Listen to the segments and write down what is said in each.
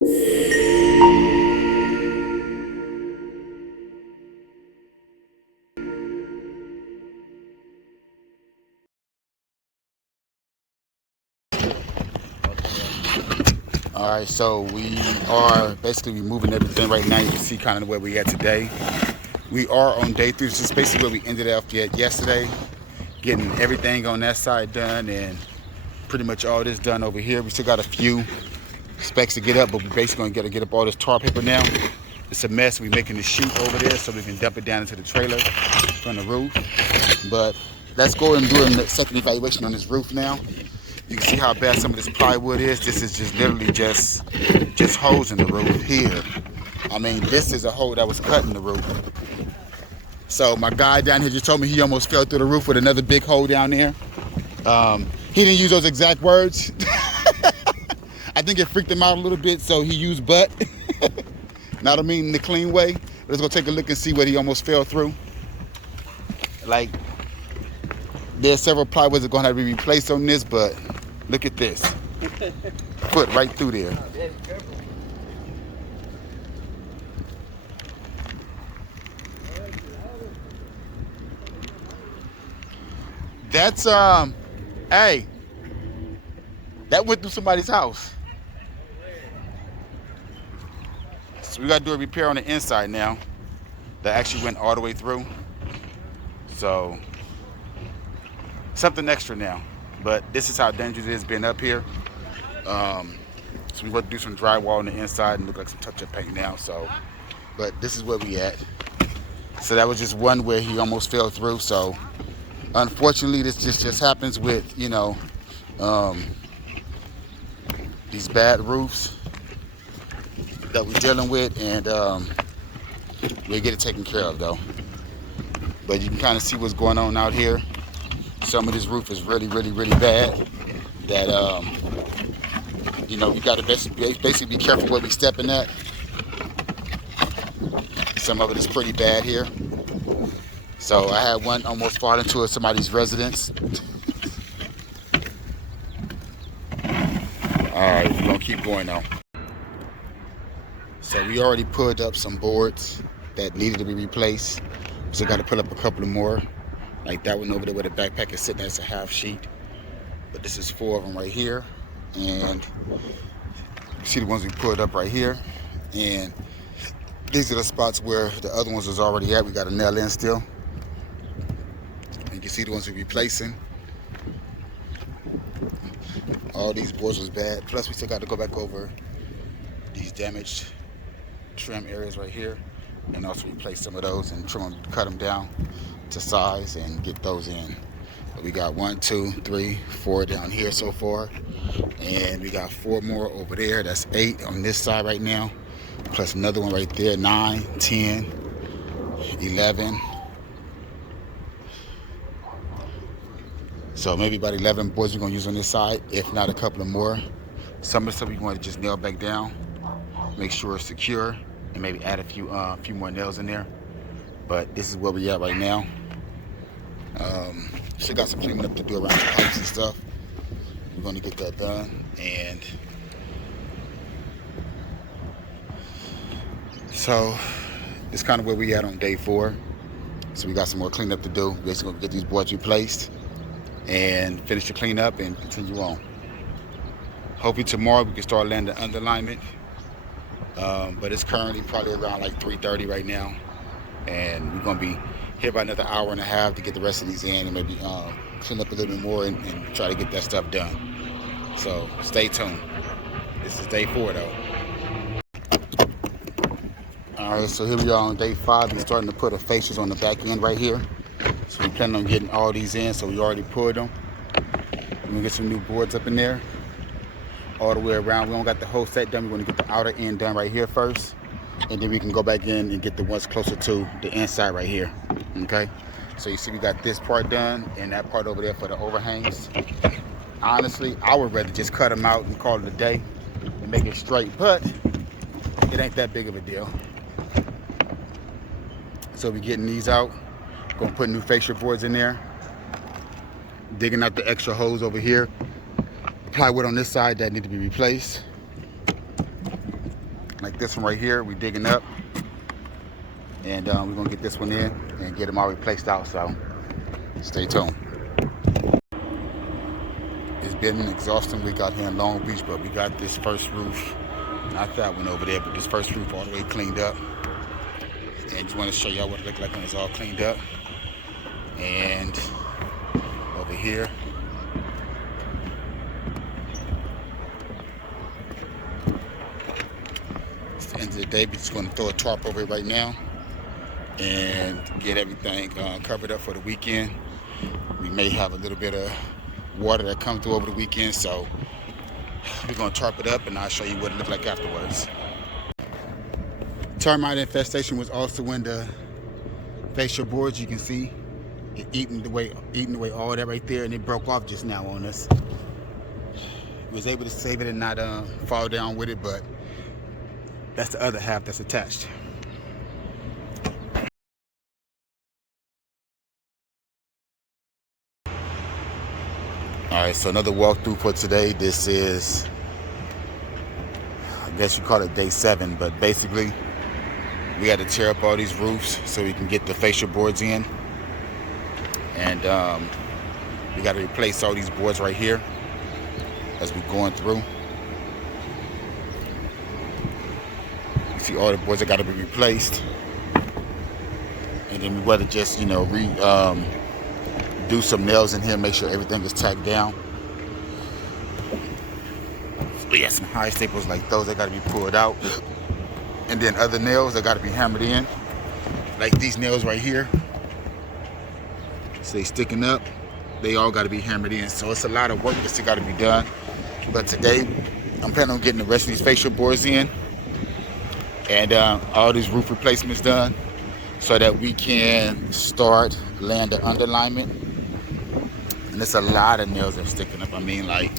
All right, so we are basically removing everything right now. You can see kind of where we at today. We are on day 3. This is basically where we ended up yesterday, getting everything on that side done and pretty much all this done over here. We still got a few specs to get up, but we're basically going to get up all this tar paper now. It's a mess. We're making the chute over there so we can dump it down into the trailer from the roof. But let's go and do a second evaluation on this roof now. You can see how bad some of this plywood is. This is just literally just holes in the roof here. I mean, this is a hole that was cut in the roof. So my guy down here just told me he almost fell through the roof with another big hole down there. He didn't use those exact words. I think it freaked him out a little bit, so he used butt. Not I mean in the clean way. Let's go take a look and see what he almost fell through. Like, there's several plywoods that are going to have to be replaced on this, but look at this. Foot right through there. That's, hey, that went through somebody's house. So we got to do a repair on the inside now. That actually went all the way through. So, something extra now. But this is how dangerous it is being up here. So we're going to do some drywall on the inside and look like some touch-up paint now. So, but this is where we at. So that was just one where he almost fell through. So unfortunately, this just happens with, you know, these bad roofs that we're dealing with, and we'll get it taken care of though. But you can kind of see what's going on out here. Some of this roof is really bad. That you know, we got to basically be careful where we stepping at. Some of it is pretty bad here. So I had one almost fall into somebody's residence. Alright, we're gonna keep going now. So we already put up some boards that needed to be replaced. So got to put up a couple of more. Like that one over there where the backpack is sitting, that's a half sheet. But this is 4 of them right here. And you see the ones we put up right here. And these are the spots where the other ones was already at. We got a nail in still. And you can see the ones we're replacing. All these boards was bad. Plus we still got to go back over these damaged trim areas right here. And also replace some of those and trim them, cut them down to size and get those in. But we got 1, 2, 3, 4 down here so far. And we got 4 more over there. That's 8 on this side right now. Plus another one right there, 9, 10, 11. So maybe about 11 boards we're gonna use on this side, if not a couple of more. Some of the stuff we're going to just nail back down, make sure it's secure, and maybe add a few more nails in there. But this is where we at right now. Still got some cleaning up to do around the pipes and stuff. We're going to get that done. And so this is kind of where we at on day 4. So we got some more cleanup to do. Basically going to get these boards replaced and finish the cleanup and continue on. Hopefully tomorrow we can start laying the underlayment. But it's currently probably around like 3:30 right now. And we're going to be here about another hour and a half to get the rest of these in and maybe clean up a little bit more and try to get that stuff done. So stay tuned. This is day 4 though. Alright, so here we are on day 5. We're starting to put the fascias on the back end right here. So we plan on getting all these in, so we already poured them. We're going to get some new boards up in there all the way around. We don't got the whole set done. We're going to get the outer end done right here first. And then we can go back in and get the ones closer to the inside right here. Okay? So you see we got this part done and that part over there for the overhangs. Honestly, I would rather just cut them out and call it a day and make it straight. But it ain't that big of a deal. So we're getting these out. Gonna put new fascia boards in there. Digging out the extra holes over here. Plywood on this side that need to be replaced. like this one right here. We digging up, and we're gonna get this one in and get them all replaced out. So stay tuned. It's been an exhausting week out here in Long Beach, but we got this first roof, not that one over there, but this first roof all the way cleaned up. And just want to show y'all what it looked like when it's all cleaned up. And over here, it's the end of the day. We're just going to throw a tarp over it right now and get everything covered up for the weekend. We may have a little bit of water that comes through over the weekend, so we're going to tarp it up and I'll show you what it looked like afterwards. Termite infestation was also in the fascia boards. You can see it eating away all that right there, and it broke off just now on us. Was able to save it and not fall down with it, but that's the other half that's attached. All right, so another walkthrough for today. This is, I guess you call it day 7, but basically we had to tear up all these roofs so we can get the fascia boards in, and we got to replace all these boards right here as we're going through. You see all the boards that got to be replaced, and then we got to just, you know, do some nails in here, make sure everything is tacked down. We got some high staples like those that got to be pulled out, and then other nails that got to be hammered in, like these nails right here. So they sticking up, they all got to be hammered in. So it's a lot of work that still got to be done. But today, I'm planning on getting the rest of these fascia boards in and all these roof replacements done, so that we can start laying the underlayment. And it's a lot of nails that are sticking up. I mean, like,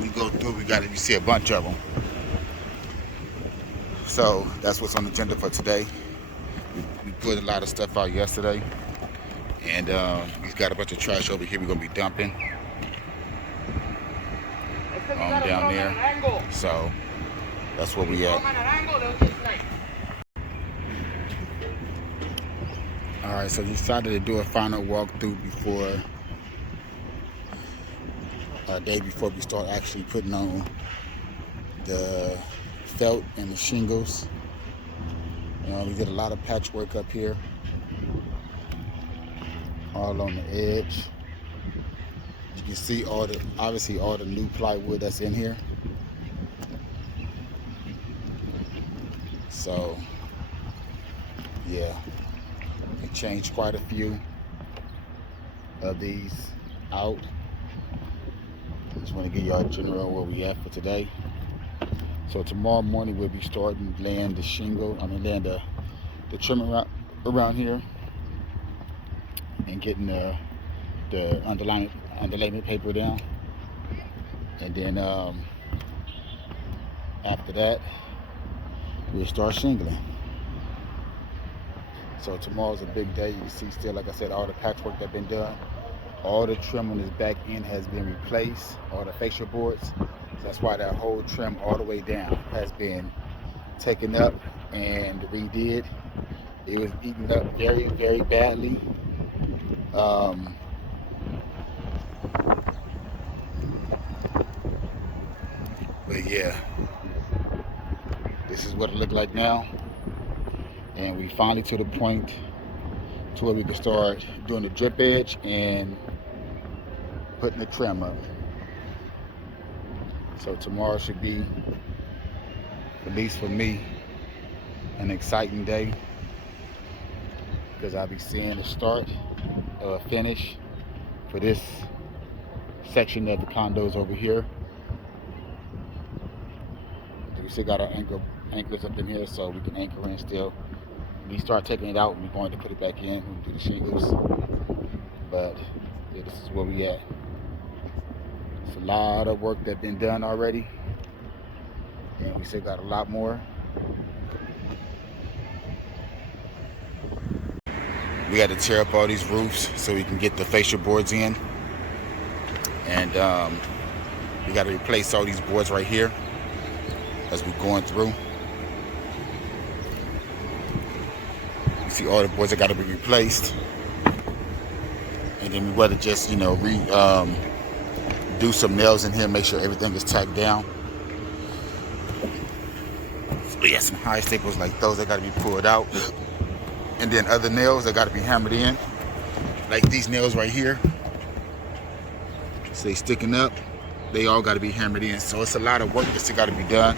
we go through, you see a bunch of them. So that's what's on the agenda for today. We put a lot of stuff out yesterday, and we've got a bunch of trash over here we're gonna be dumping down there. So that's where we at. All right, so we decided to do a final walkthrough before a day before we start actually putting on the felt and the shingles. We did a lot of patchwork up here, all on the edge. You can see obviously all the new plywood that's in here. So yeah, we changed quite a few of these out. Just want to give y'all a general where we at for today. So tomorrow morning we'll be starting laying the laying the trim around here, and getting the underlayment paper down. And then after that, we'll start shingling. So tomorrow's a big day. You can see still, like I said, all the patchwork that's been done. All the trim on this back end has been replaced, all the fascia boards. So that's why that whole trim all the way down has been taken up and redid. It was eaten up very, very badly. But yeah, this is what it looked like now. And we finally to the point to where we can start doing the drip edge and putting the trim up. So tomorrow should be, at least for me, an exciting day, because I'll be seeing the start of a finish for this section of the condos over here. We still got our anchors up in here, so we can anchor in still. We start taking it out, we're going to put it back in and do the shingles. But yeah, this is where we at. It's a lot of work that's been done already, and we still got a lot more. We had to tear up all these roofs so we can get the fascia boards in, and we got to replace all these boards right here. as we're going through. You see all the boards that got to be replaced. And then we want to just, you know, do some nails in here, make sure everything is tacked down. So we got some high staples like those that got to be pulled out. And then other nails that got to be hammered in. Like these nails right here. So they sticking up. They all got to be hammered in. So it's a lot of work that's got to be done.